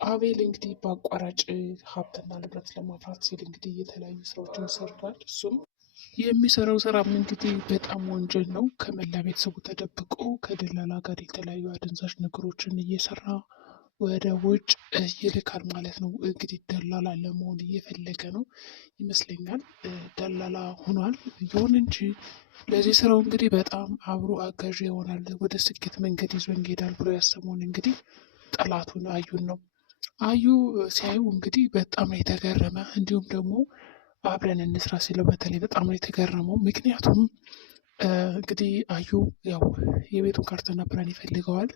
አቤል እንግዲህ በአቋራጭ ሀብትና ንብረት ለማፍራት ሲል እንግዲህ የተለያዩ ስራዎችን ሰርቷል። እሱም የሚሰራው ስራም እንግዲህ በጣም ወንጀል ነው። ከመላ ቤተሰቡ ተደብቆ ከደላላ ጋር የተለያዩ አደንዛዥ ነገሮችን እየሰራ ወደ ውጭ ይልካል ማለት ነው። እንግዲህ ደላላ ለመሆን እየፈለገ ነው ይመስለኛል። ደላላ ሆኗል። ይሁን እንጂ ለዚህ ስራው እንግዲህ በጣም አብሮ አጋዥ ይሆናል፣ ወደ ስኬት መንገድ ይዞ ይሄዳል ብሎ ያሰበውን እንግዲህ ጠላቱን አዩን ነው። አዩ ሲያዩ እንግዲህ በጣም ነው የተገረመ። እንዲሁም ደግሞ አብረን እንስራ ሲለው በተለይ በጣም ነው የተገረመው። ምክንያቱም እንግዲህ አዩ ያው የቤቱን ካርታና ፕላን ይፈልገዋል።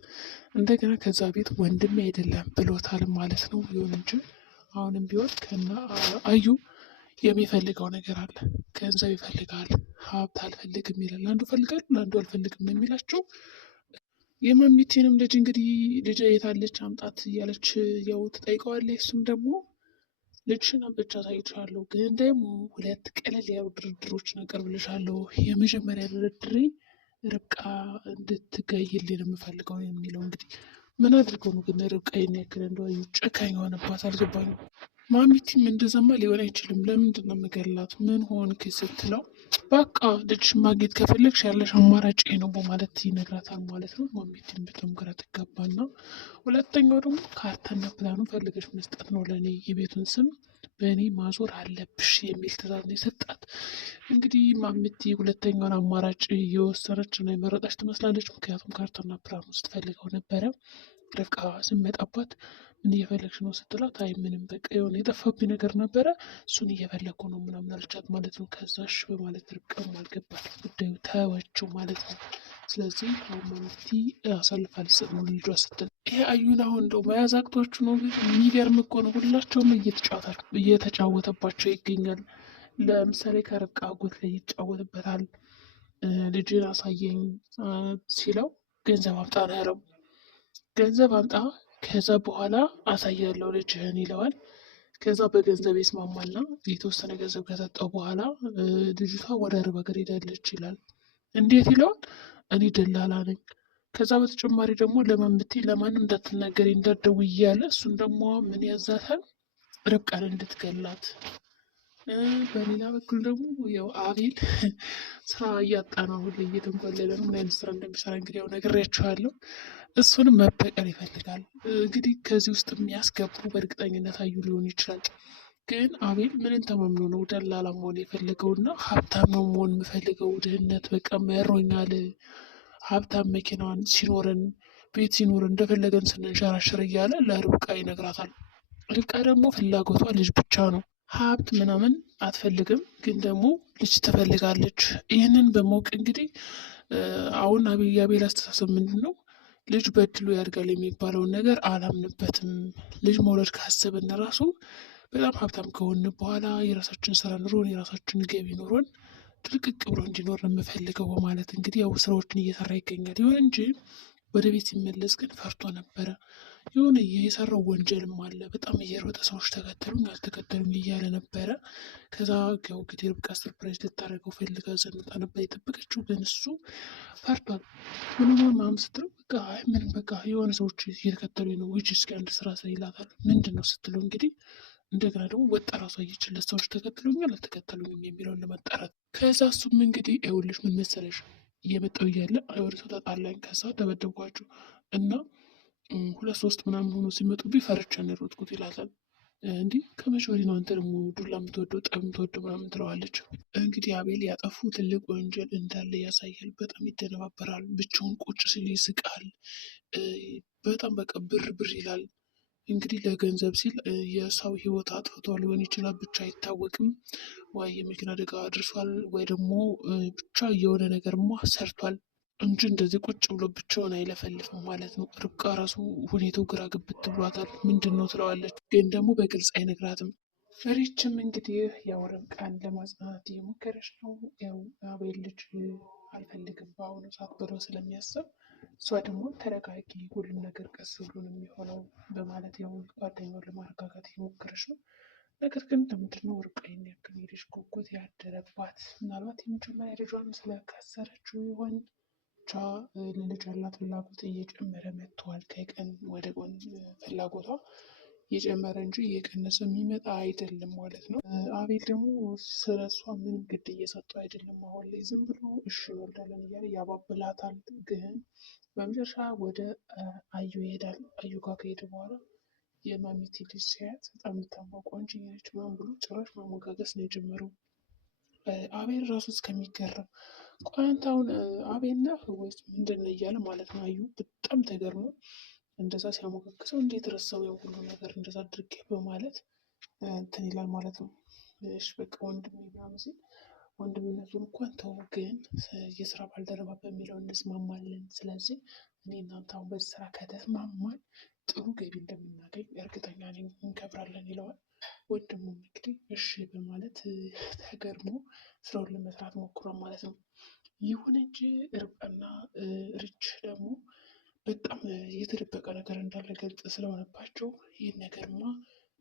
እንደገና ከዛ ቤት ወንድሜ አይደለም ብሎታል ማለት ነው። ይሁን እንጂ አሁንም ቢሆን ከና አዩ የሚፈልገው ነገር አለ። ገንዘብ ይፈልጋል፣ ሀብት አልፈልግም ይላል። አንዱ ፈልጋል፣ አንዱ አልፈልግም ነው የሚላቸው። የማሚቴንም ልጅ እንግዲህ ልጅ የታለች አምጣት እያለች ያው ትጠይቀዋለች። እሱም ደግሞ ልጅሽን ብቻ አሳይቻለሁ፣ ግን ደግሞ ሁለት ቀለል ያሉ ድርድሮችን አቀርብልሻለሁ። የመጀመሪያ ድርድሬ ርብቃ እንድትገይልኝ ነው የምፈልገው የሚለው። እንግዲህ ምን አድርገው ነው ግን ርብቃ ይህን ያክል እንደው ጨካኝ የሆነባት አልገባኝም። ማሚቲም እንደዛማ ሊሆን አይችልም፣ ለምንድን ነው የምገላት? ምን ሆንክ ስትለው በቃ ልጅሽን ማግኘት ከፈለግሽ ያለሽ አማራጭ ነው በማለት ይነግራታል ማለት ነው። ማሚቲም በጣም ግራ ትጋባና ሁለተኛው ደግሞ ካርታና ፕላኑ ፈልገሽ መስጠት ነው ለእኔ፣ የቤቱን ስም በእኔ ማዞር አለብሽ የሚል ትዕዛዝ ነው የሰጣት። እንግዲህ ማሚቲ ሁለተኛውን አማራጭ የወሰነች እና የመረጠች ትመስላለች። ምክንያቱም ካርታና ፕላኑ ውስጥ ፈልገው ነበረ። ርብቃ ስመጣባት ምን እየፈለግሽ ነው ስትላት፣ አይ ምንም በቃ የሆነ የጠፋብኝ ነገር ነበረ እሱን እየፈለግኩ ነው ምናምን አለቻት ማለት ነው። ከዛሽ በማለት ርብቃም አልገባት ጉዳዩ ተወችው ማለት ነው። ስለዚህ አሁን ማሚቲ አሳልፋ ልትሰጥ ነው ልጇ ስትል፣ ይሄ አዩን አሁን እንደው መያዝ አቅቷችሁ ነው። ግን የሚገርም እኮ ነው። ሁላቸውም እየተጫወተባቸው ይገኛል። ለምሳሌ ከርብቃ አጎት ላይ ይጫወትበታል። ልጅን አሳየኝ ሲለው ገንዘብ አምጣ ነው ያለው። ገንዘብ አምጣ ከዛ በኋላ አሳያለሁ ልጅህን ይለዋል። ከዛ በገንዘብ ይስማማና የተወሰነ ገንዘብ ከሰጠው በኋላ ልጅቷ ወደ አረብ ሀገር ሄዳለች ይላል። እንዴት ይለዋል። እኔ ደላላ ነኝ። ከዛ በተጨማሪ ደግሞ ለማምቴ ለማንም እንዳትናገሪ እንዳትደውይ እያለ እሱን ደግሞ ምን ያዛታል፣ ርብቃን እንድትገላት። በሌላ በኩል ደግሞ ያው አቤል ስራ እያጣ ነው፣ አሁን ላይ እየተንቆለለ ነው። ምን አይነት ስራ እንደሚሰራ እንግዲህ ያው ነግሬያቸዋለሁ። እሱንም መበቀል ይፈልጋል። እንግዲህ ከዚህ ውስጥ የሚያስገቡ በእርግጠኝነት አዩ ሊሆን ይችላል። ግን አቤል ምንን ተማምኖ ነው ደላላ መሆን የፈለገውና ሀብታም ነው መሆን የምፈልገው፣ ድህነት በቃ መሮኛል፣ ሀብታም መኪናዋን ሲኖረን ቤት ሲኖረን እንደፈለገን ስንንሸራሸር እያለ ለርብቃ ይነግራታል። ርብቃ ደግሞ ፍላጎቷ ልጅ ብቻ ነው። ሀብት ምናምን አትፈልግም፣ ግን ደግሞ ልጅ ትፈልጋለች። ይህንን በማወቅ እንግዲህ አሁን የአቤል አስተሳሰብ ምንድን ነው? ልጅ በድሎ ያድጋል የሚባለውን ነገር አላምንበትም። ልጅ መውለድ ካሰብን ራሱ በጣም ሀብታም ከሆን በኋላ የራሳችን ስራ ኑሮን የራሳችን ገቢ ኑሮን ጥልቅቅ ብሎ እንዲኖር ነው የምፈልገው በማለት እንግዲህ ያው ስራዎችን እየሰራ ይገኛል። ይሁን እንጂ ወደ ቤት ሲመለስ ግን ፈርቶ ነበረ። የሆነ የሰራው ወንጀልም አለ። በጣም እየሮጠ ሰዎች ተከተሉኝ አልተከተሉኝ እያለ ነበረ። ከዛ ያው እንግዲህ ርብቃ ሰርፕራይዝ ልታደርገው ፈልጋ ዘንጣ ነበር የጠበቀችው፣ ግን እሱ ፈርቷል። ምንም ማም ስትለው በቃ ምንም በቃ የሆነ ሰዎች እየተከተሉኝ ነው ውጭ እስኪ አንድ ስራ ስራ ይላታል። ምንድን ነው ስትለው እንግዲህ እንደገና ደግሞ ወጣ ራሷ እየችለት ሰዎች ተከትሉኛል አልተከተሉኝም የሚለውን ለመጣራት። ከዛ እሱም እንግዲህ ይኸውልሽ ምን መሰለሽ እየመጣሁ እያለ የሆነ ሰው ተጣላኝ፣ ከዛ ደበደብኳቸው እና ሁለት ሶስት ምናምን ሆኖ ሲመጡብኝ ፈርቼ ነው የሮጥኩት ይላታል። እንዲህ ከመቼ ወዲህ ነው አንተ ደግሞ ዱላ የምትወደው ጠብ የምትወደው ምናምን ትለዋለች። እንግዲህ አቤል ያጠፉ ትልቅ ወንጀል እንዳለ ያሳያል። በጣም ይደነባበራል። ብቻውን ቁጭ ሲል ይስቃል። በጣም በቃ ብር ብር ይላል። እንግዲህ ለገንዘብ ሲል የሰው ህይወት አጥፍቶ ሊሆን ይችላል፣ ብቻ አይታወቅም። ወይ የመኪና አደጋ አድርሷል፣ ወይ ደግሞ ብቻ የሆነ ነገርማ ሰርቷል እንጂ እንደዚህ ቁጭ ብሎ ብቻውን አይለፈልፍም ማለት ነው። ርብቃ ራሱ ሁኔታው ግራ ግብት ብሏታል። ምንድን ነው ትለዋለች፣ ግን ደግሞ በግልጽ አይነግራትም። ሪችም እንግዲህ ያው ርብቃን ለማጽናናት እየሞከረች ነው። ያው አቤል ልጅ አልፈልግም በአሁኑ ሰዓት ብሎ ስለሚያስብ፣ እሷ ደግሞ ተረጋጊ፣ ሁሉም ነገር ቀስ ብሎ ነው የሚሆነው በማለት ያው ጓደኛውን ለማረጋጋት እየሞከረች ነው። ነገር ግን ለምንድነው ርብቃ ይህን ያክል የልጅ ጉጉት ያደረባት? ምናልባት የመጀመሪያ ልጇን ስለካሰረችው ይሆን? ብቻ ለልጅ ያላት ፍላጎት እየጨመረ መጥተዋል። ከቀን ወደ ጎን ፍላጎቷ እየጨመረ እንጂ እየቀነሰ የሚመጣ አይደለም ማለት ነው። አቤል ደግሞ ስለ እሷ ምንም ግድ እየሰጠው አይደለም። አሁን ላይ ዝም ብሎ እሺ እንወልዳለን እያለ ያባብላታል። ግን በመጨረሻ ወደ አዩ ይሄዳል። አዩ ጋር ከሄደ በኋላ የማሚቲ ልጅ ሲያያት በጣም የምታምረው ቆንጆ ነች ምናምን ብሎ ጭራሽ ማሞጋገስ ነው የጀመረው። አቤል ራሱ እስከሚገረም ቆይ አንተ አሁን አቤል ነህ ወይስ ምንድን ነው እያለ ማለት ነው። አዩ በጣም ተገርሞ እንደዛ ሲያሞጋግሰው እንዴት ረሳው ያው ሁሉ ነገር እንደዛ አድርጌ በማለት እንትን ይላል ማለት ነው። እሺ በቃ ወንድሜ ምናምን ሲል ወንድምነቱን እንኳን ተው፣ ግን የስራ ባልደረባ በሚለው እንስማማለን። ስለዚህ እኔ እናንተ አሁን በዚህ ስራ ከተስማማን ጥሩ ገቢ እንደምናገኝ እርግጠኛ ነኝ፣ እንከብራለን ይለዋል። ወንድሙም እንግዲህ እሺ በማለት ተገርሞ ስራውን ለመስራት ሞክሯል ማለት ነው። ይሁን እንጂ ርብቃና ሪች ደግሞ በጣም የተደበቀ ነገር እንዳለ ግልጽ ስለሆነባቸው ይህን ነገርማ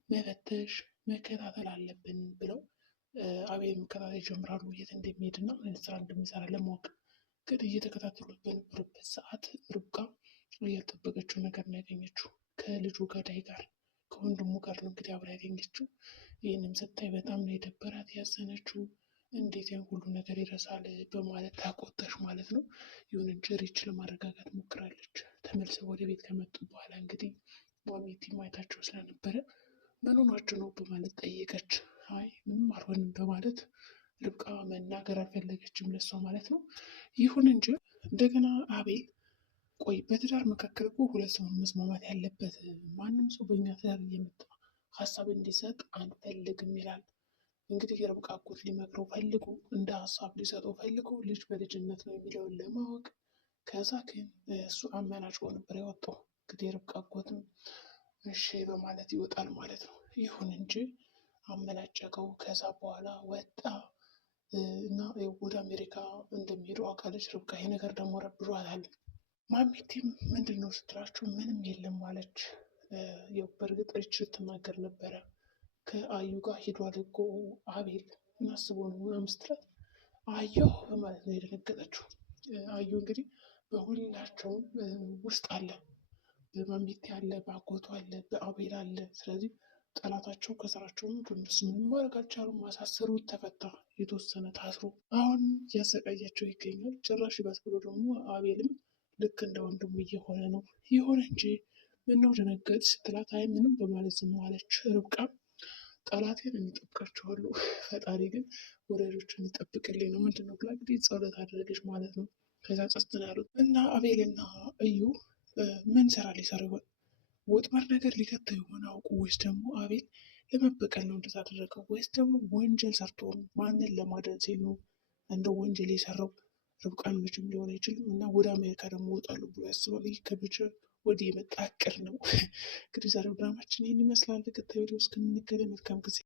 መፈተሽ መከታተል አለብን ብለው አቤል መከታተል ይጀምራሉ። የት እንደሚሄድና ምን ስራ እንደሚሰራ ለማወቅ። ግን እየተከታተሉት በነበረበት ሰዓት ርብቃ ያልጠበቀችው ነገር ነው ያገኘችው። ከልጁ ገዳይ ጋር ከወንድሙ ጋር ነው እንግዲህ አብራ ያገኘችው። ይህንም ስታይ በጣም ነው የደበራት ያዘነችው። እንዴት ያን ሁሉ ነገር ይረሳል በማለት ታቆጣሽ ማለት ነው። ይሁን እንጂ ሪች ለማረጋጋት ሞክራለች። ተመልሰው ወደ ቤት ከመጡ በኋላ እንግዲህ ማሚቲ ማየታቸው ስለነበረ ምን ሆናችሁ ነው በማለት ጠየቀች። አይ ምንም አልሆንም በማለት ርብቃ መናገር አልፈለገችም ለሷ ማለት ነው። ይሁን እንጂ እንደገና አቤል ቆይ በትዳር መካከል እኮ ሁለት ሰው መስማማት ያለበት፣ ማንም ሰው በእኛ ትዳር እየመጣ ሀሳብ እንዲሰጥ አንፈልግም ይላል። እንግዲህ የርብቃ አጎት ሊመክረው ፈልጉ እንደ ሀሳብ ሊሰጠው ፈልጉ ልጅ በልጅነት ነው የሚለውን ለማወቅ። ከዛ ግን እሱ አመናጭቆ ነበር ያወጣው። እንግዲህ የርብቃ አጎትም እሺ በማለት ይወጣል ማለት ነው። ይሁን እንጂ አመናጨቀው። ከዛ በኋላ ወጣ እና ወደ አሜሪካ እንደሚሄዱ አውቃለች ርብቃ። ይሄ ነገር ደግሞ ረብሯታል። ማሚቲም ምንድን ነው ስትላቸው ምንም የለም አለች። ያው በእርግጥ ሪች ትናገር ነበረ ከአዩ ጋር ሂዷል እኮ አቤል እናስቦ ነው ምናምን ስትላት አየሁ በማለት ነው የደነገጠችው። አዩ እንግዲህ በሁላቸውም ውስጥ አለ፣ በማሚቲ አለ፣ በአጎቱ አለ፣ በአቤል አለ። ስለዚህ ጠላታቸው ከስራቸውም እነሱ ምንም ማድረግ አልቻሉም። ማሳሰሩት ተፈታ፣ የተወሰነ ታስሮ አሁን እያሰቃያቸው ይገኛል። ጭራሽ ይባስ ብሎ ደግሞ አቤልም ልክ እንደ ወንድሙ እየሆነ ነው። ይሁን እንጂ ምነው ደነገጥ ስትላት አይ ምንም በማለት ዝም አለች። ርብቃም ጠላቴን እንጠብቃቸዋሉ፣ ፈጣሪ ግን ወዳጆችን እንጠብቅልኝ ነው ምንድነው ብላ እንግዲህ ጸሎት አደረገች ማለት ነው። ከዛ ጸስትን ያሉት እና አቤልና እዩ ምን ስራ ሊሰሩ ይሆን? ወጥመድ ነገር ሊከተው ይሆን አውቁ፣ ወይስ ደግሞ አቤል ለመበቀል ነው እንደዛ አደረገው፣ ወይስ ደግሞ ወንጀል ሰርቶ ማንን ለማዳን ሲል ነው እንደ ወንጀል የሰራው? ርብቃን መቼም ሊሆን አይችልም እና ወደ አሜሪካ ደግሞ ወጣሉ ብሎ ያስባል። ይህ ከብቻ ወዲህ የመጣ እቅድ ነው። እንግዲህ ዛሬው ድራማችን ይህን ይመስላል። ቀጣይ ቪዲዮ እስከምንገናኝ መልካም ጊዜ